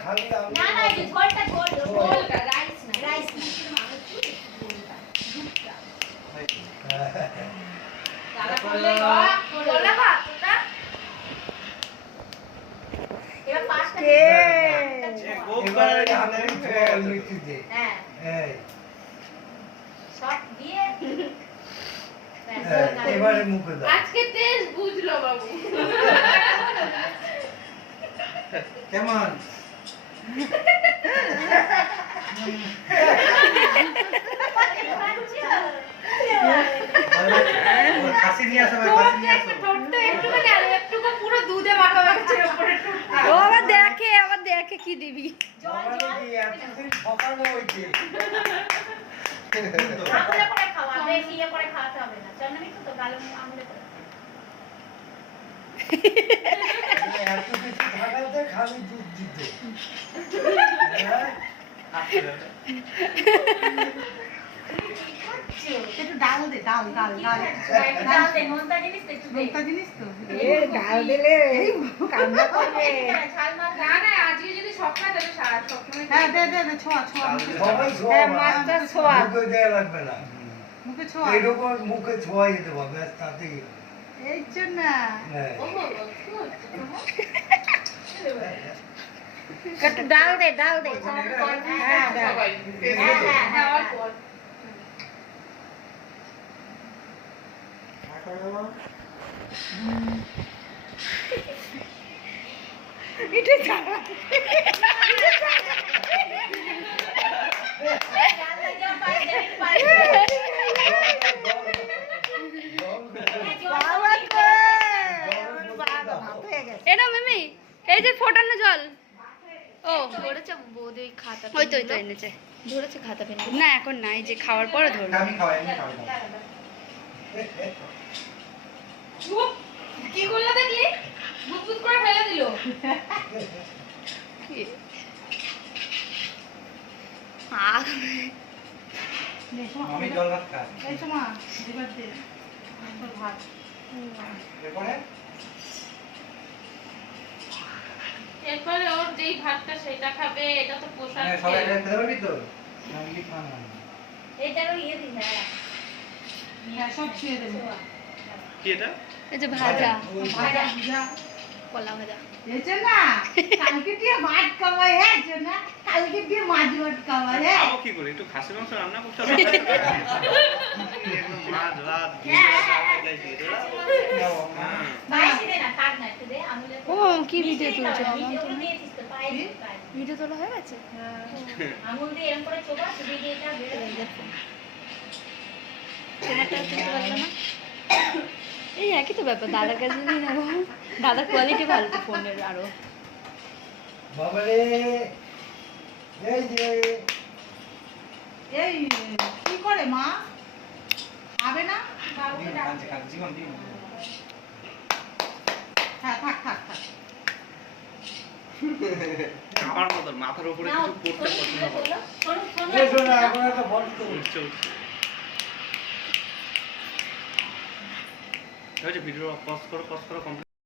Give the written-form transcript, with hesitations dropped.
খালি না না এই ঝোলটা ঝোলটা রাইস না রাইস না ঝোলটা দুধটা দাদা করলে বলে ভাতটা এবার পাঁচটা এবার হাতে মিষ্টি দে হ্যাঁ এই সব দিয়ে এবারে মুখে দাও আজকে টেস্ট বুঝলো বাবু কেমন খাসি নিয়ে আসো ভাই খাসি নিয়ে আসো ঠোঁটটা একটুখানি আর একটুকু পুরো দুধে মাখা মাখা উপরে ঠোঁটটা ও আবার দেখে কি দিবি এতদিন ঠকানো হয়েছে আঙুলে করে খাওয়া বেশি ইয়ে করে খাওয়াতে হবে না চল না একটু তো কালো আঙুলে করে এত কিছু থাকাতে খালি দুধ দিতে একটু ডাল দে ডাল ডাল ডাল ডাল দে নোনতা জিনিস তো একটু দে একটা জিনিস তো ডাল দিলে কান্না করবে ঝাল মাছ না না আজকে যদি সকাল তাহলে সারা সবসময় হ্যাঁ দে দে দে ছোঁয়া ছোঁয়া সবাই ছোঁয়া মাছটা ছোঁয়া মুখে দেওয়া লাগবে না মুখে ছোঁয়া এরকম মুখে ছোঁয়াই দিতে হবে ব্যাস তাতেই এই জন্য হ্যাঁ ও বাবা কি হচ্ছে একটু ডাল দে হ্যাঁ ডাল সবাই হ্যাঁ অল্প অল্প এটা ছাড়া ডাল লাগা পাই দেই পাই এটা মিমি এই যে ফোটানো জল ও ধরেছে বৌদি খাতা ওই তো এনেছে ধরেছে খাতা পেন না এখন না এই যে খাওয়ার পরে ধরবে আমি খাওয়াই চুপ কি করলা দেখলি বুদবুদ করে ফেলে দিল কি আমি জল ভাত খাই এই সময় এবার দে একবার ভাত এরপরে এরপরে ওর যেই ভাতটা সেটা খাবে এটা তো পোষাক মানে সবাই খেতে পারবি তো আমি কি খাওয়া না এটারও ইয়ে দি হ্যাঁ হ্যাঁ সব ছুঁয়ে দেবে কি এটা এই যে ভাজা ভাজা ভাজা কলা ভাজা এই জন্য কালকে দিয়ে ভাত খাওয়াই হ্যাঁ জন্য কালকে দিয়ে মাছ ভাত খাওয়াই হ্যাঁ খাবো কি করে একটু খাসি মাংস রান্না করতে হবে একদম মাছ ভাত বাইসি দে না কাট না একটু দে আঙুলে ও কি ভিডিও তুলছো ভিডিও দিয়েছিস তো পাই ভিডিও তোলা হয়ে গেছে আঙুল দিয়ে এরকম করে চোবা চুবি দিয়ে এটা বের হয়ে যাবে তোমারটা তুলতে পারলো না এই একই তো ব্যাপার দাদার কাছে নিয়ে নেবো দাদার কোয়ালিটি ভালো তো ফোনের আরো বাবারে এই যে এই কি করে মা খাবে না জীবন দিন হ্যাঁ থাক থাক থাক আমার মতন মাথার উপরে কিছু পড়তে পছন্দ করে এসো না এখন একটা ফটো তো উঠছে ভিডিও পজ করো কমপ্লিট